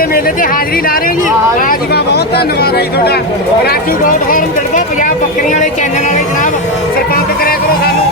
ਦੇ ਮੇਲੇ ਤੇ ਹਾਜ਼ਰੀ ਲਾ ਰਹੇ ਹੋ ਜੀ। ਆਜੀ ਦਾ ਬਹੁਤ ਧੰਨਵਾਦ ਹੈ ਤੁਹਾਡਾ। ਰਾਜੂ ਗੋਟ ਫਾਰਮ ਗੜਵਾ ਪੰਜਾਬ ਬੱਕਰੀਆਂ ਵਾਲੇ ਚੈਨਲ ਵਾਲੇ ਜਨਾਬ। ਸਰਪੰਚ ਕਰਿਆ ਕਰੋ ਸਾਨੂੰ।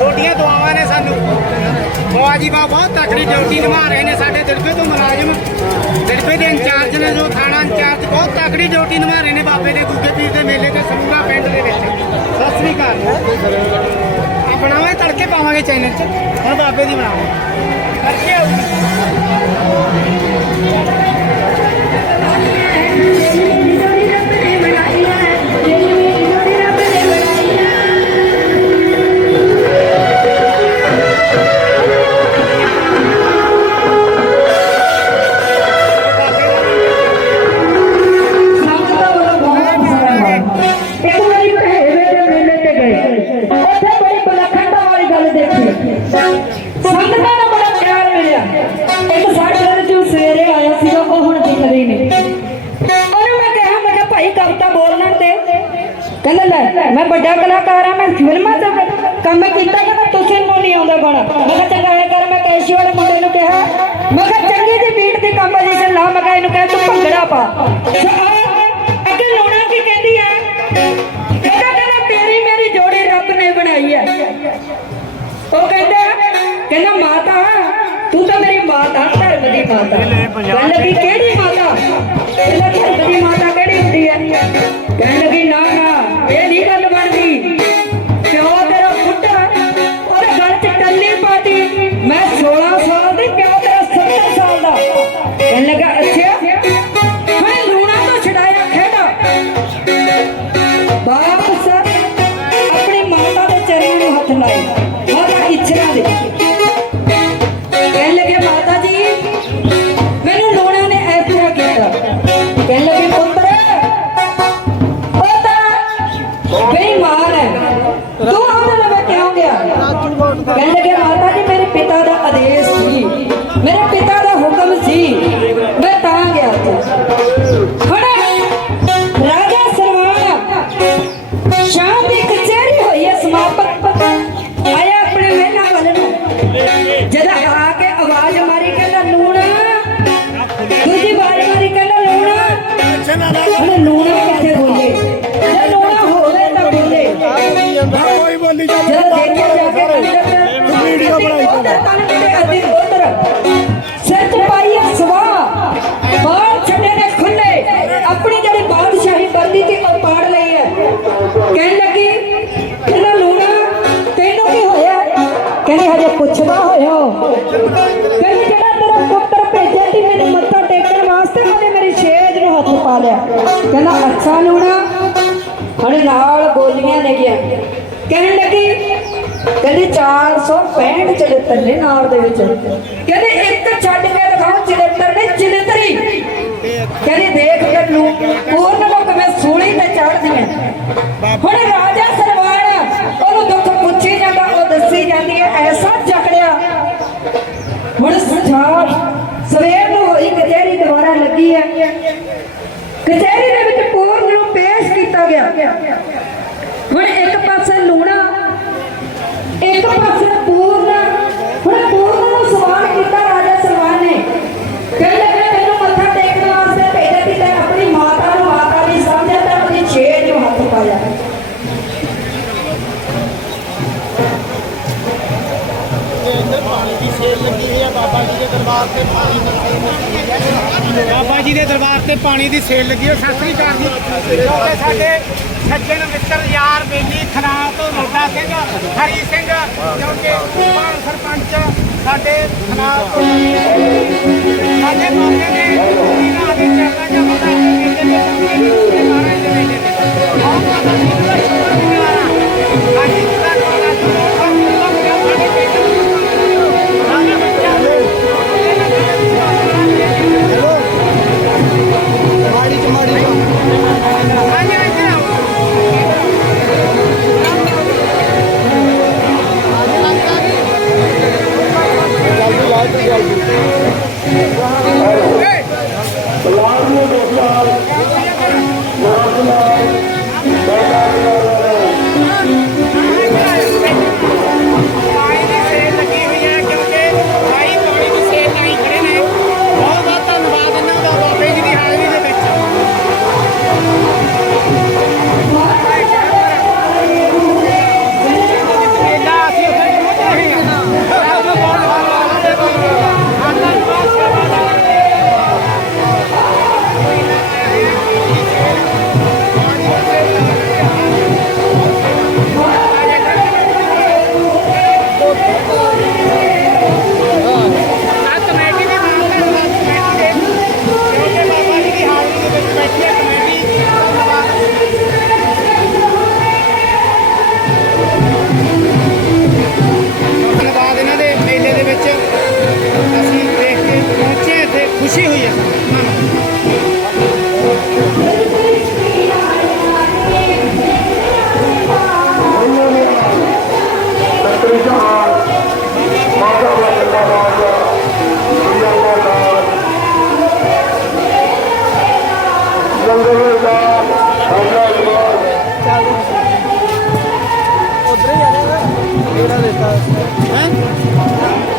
ਛੋਟੀਆਂ ਦੁਆਵਾਂ ਨੇ ਸਾਨੂੰ। ਆਜੀ ਬਾ ਬਹੁਤ ਤਕੜੀ ਡਿਊਟੀ ਨਿਭਾ ਰਹੇ ਨੇ ਸਾਡੇ ਦਿਲਪੇ ਤੋਂ ਮੁਲਾਜ਼ਮ। ਦਿਲਪੇ ਦੇ ਇੰਚਾਰਜ ਨੇ ਜੋ ਥਾਣਾ ਇੰਚਾਰਜ ਬਹੁਤ ਤਕੜੀ ਡਿਊਟੀ ਨਿਭਾ ਰਹੇ ਨੇ ਬਾਬੇ ਦੇ ਗੁੱਗੇ ਪੀਰ ਦੇ ਮੇਲੇ ਤੇ ਸਮੂਰਾ ਪਿੰਡ ਦੇ ਵਿੱਚ। ਸਤਿ ਸ੍ਰੀ ਅਕਾਲ। ਆਪਣਾ ਮੈਂ ਤੜਕੇ ਪਾਵਾਂਗੇ ਚੈਨਲ 'ਚ। ਹੁਣ ਬਾਬੇ ਦੀ ਬਣਾਵਾਂਗੇ ਕਰਕੇ ਆਉਂਗੀ ਵੱਡਾ ਕਲਾਕਾਰ ਆ ਮੈਂ ਫਿਲਮਾਂ ਦਾ ਕੰਮ ਕੀਤਾ ਕਿ ਤੁਸੀਂ ਨੂੰ ਨਹੀਂ ਆਉਂਦਾ ਗਾਣਾ। ਮੈਂ ਕਿਹਾ ਚੰਗਾ ਇਹ ਕਰ ਮੈਂ ਕੈਸ਼ੀ ਵਾਲੇ ਮੁੰਡੇ ਨੂੰ ਕਿਹਾ। ਮੈਂ ਕਿਹਾ ਚੰਗੀ ਦੀ ਬੀਟ ਦੀ ਕੰਪੋਜੀਸ਼ਨ ਲਾ ਮੈਂ ਕਿਹਾ ਇਹਨੂੰ ਕਹਿ ਤੂੰ ਭੰਗੜਾ ਪਾ। ਅੱਗੇ ਲੋਣਾ ਕੀ ਕਹਿੰਦੀ ਹੈ ਕਹਿੰਦਾ ਕਹਿੰਦਾ ਤੇਰੀ ਮੇਰੀ ਜੋੜੀ ਰੱਬ ਨੇ ਬਣਾਈ ਹੈ ਉਹ ਕਹਿੰਦਾ ਕਹਿੰਦਾ ਮਾਤਾ ਤੂੰ ਤਾਂ ਮੇਰੀ ਮਾਤਾ ਧਰਮ ਦੀ ਮਾਤਾ। ਕਹਿਣ ਲੱਗੀ ਕਹਿਣ ਲੱਗਾ, ਅੱਛਾ, ਮੈਂ ਲੂਣਾ ਤੋਂ ਛਡਾਇਆ ਖੇਡਾ। ਵਾਪਸ ਆਪਣੀ ਮਾਤਾ ਦੇ ਚਰਨ ਨੂੰ ਹੱਥ ਲਾਏ, ਮਾਤਾ ਇੱਛਰਾ ਦੇ। ਕਹਿਣ ਲੱਗੇ, ਮਾਤਾ ਜੀ, ਮੈਨੂੰ ਲੋਣਾ ਨੇ ਇਸ ਕੀਤਾ। ਕਹਿਣ ਲੱਗੇ, ਪੁੱਤਰ ਉਹ ਤਾਂ ਬੇਈਮਾਨ ਹੈ। ਤੂੰ ਉਹਦੇ ਨਾਲ ਕਿਉਂ ਗਿਆ ਕਹਿਣ ਲੱਗੇ, ਮਾਤਾ ਜੀ, ਮੇਰੇ ਪਿਤਾ ਦਾ ਆਦੇਸ਼ ਹੱਥ ਪਾ ਲਿਆ। ਕਹਿੰਦਾ ਅੱਛਾ ਲੂਣਾ ਹੁਣ ਨਾਲ ਗੋਲੀਆਂ ਲੈ ਗਿਆ ਕਹਿਣ ਲੱਗੀ, ਕਹਿੰਦੀ 465 ਚਲਿੱਤਰ ਨੇ ਨਾਲ ਦੇ ਵਿੱਚ। ਕਹਿੰਦੇ, ਇੱਕ ਛੱਡ ਕੇ ਦਿਖਾਓ ਚਲਿੱਤਰ ਨੇ ਚਲਿੱਤਰੀ ਕਹਿੰਦੀ, ਦੇਖ ਤੈਨੂੰ ਪੂਰਨ ਲੋਕ ਮੈਂ ਸੂਲੀ ਤੇ ਚੜਦੀਆਂ ਹੁਣ ਰਾਜਾ ਸਰਵਾਨ ਉਹਨੂੰ ਦੁੱਖ ਪੁੱਛੀ ਜਾਂਦਾ, ਉਹ ਦੱਸੀ ਜਾਂਦੀ ਹੈ, ਐਸਾ ਜਕੜਿਆ। ਹੁਣ ਸਾਹ ਸਵੇਰ ਨੂੰ ਹੋਈ ਕਚਹਿਰੀ ਦੁਬਾਰਾ ਲੱਗੀ ਹੈ। ਕਚਹਿਰੀ ਦੇ ਵਿੱਚ ਪੂਰਨ ਨੂੰ ਪੇਸ਼ ਕੀਤਾ ਗਿਆ। ਹੁਣ ਇੱਕ ਪਾਸੇ ਲੂਣਾ ਇੱਕ ਪਾਸੇ ਦਰਬਾਰ ਤੇ ਪਾਣੀ ਦੀ ਸੇਲ ਲੱਗੀ ਹੈ। ਬਾਬਾ ਜੀ ਦੇ ਦਰਬਾਰ ਤੇ ਪਾਣੀ ਦੀ ਸੇਲ ਲੱਗੀ ਹੈ। ਸਤਿ ਸ੍ਰੀ ਅਕਾਲ ਜੀ। ਕਿਉਂਕਿ ਸਾਡੇ ਸੱਜਣ ਮਿੱਤਰ ਯਾਰ ਬੇਲੀ ਖਨਾਲ ਤੋਂ ਰੋਡਾ ਸਿੰਘ, ਹਰੀ ਸਿੰਘ, ਕਿਉਂਕਿ ਮਾਨ ਸਰਪੰਚ ਸਾਡੇ ਖਨਾਲ ਤੋਂ ਸਾਡੇ ਮਾਮੇ ਨੇ ਇਹਨਾਂ ਦੇ ਚਰਨਾਂ ਦਾ ਬੜਾ ਮੇਲੇ ਉਧਰ ਹੀ ਆ ਰਿਹਾ ਮੇਰਾ ਦਿੱਤਾ ਹੈ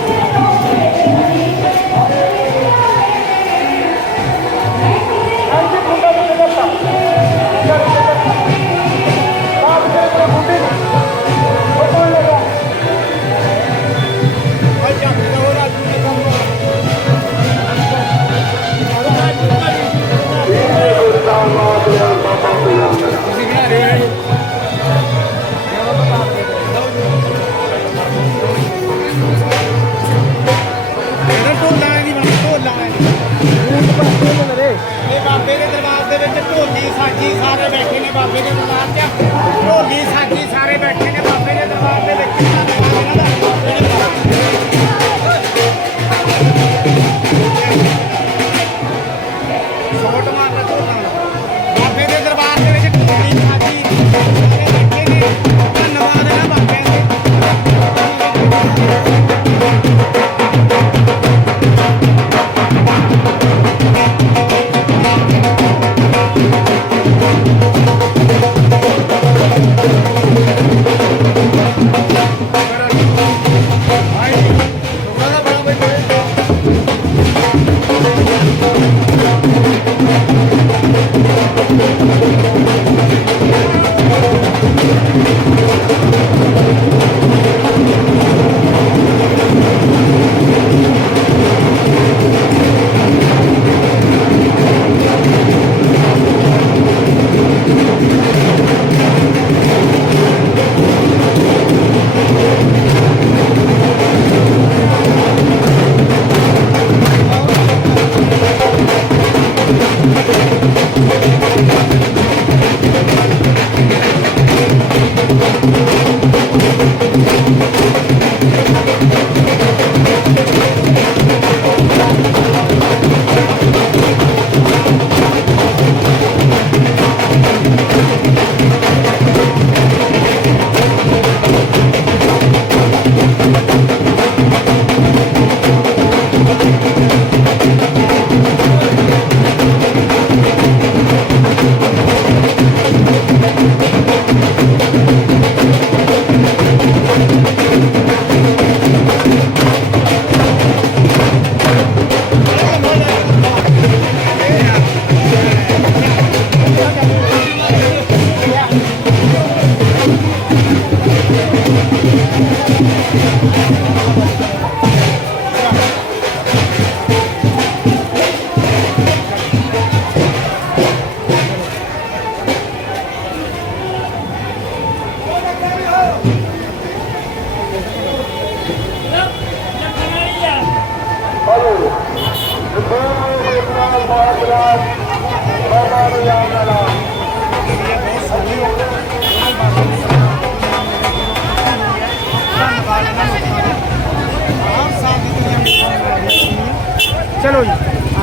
ਚਲੋ ਜੀ।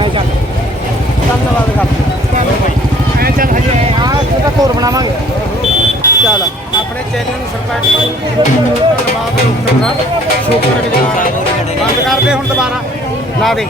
ਆਏ ਚੱਲ। ਧੰਨਵਾਦ ਕਰ ਚਲੋ ਭਾਈ। ਐ ਚੱਲ ਹਜੇ ਆ ਇਹਦਾ ਕੋਰ ਬਣਾਵਾਂਗੇ। ਚੱਲ ਆਪਣੇ ਚੈਨਲ ਨੂੰ ਸਬਸਕ੍ਰਾਈਬ ਕਰੋ। ਧੰਨਵਾਦ ਸ਼ੁਕਰ ਬੰਦ ਕਰ ਦੇ ਹੁਣ ਦੁਬਾਰਾ। ਲਾ ਦੇ।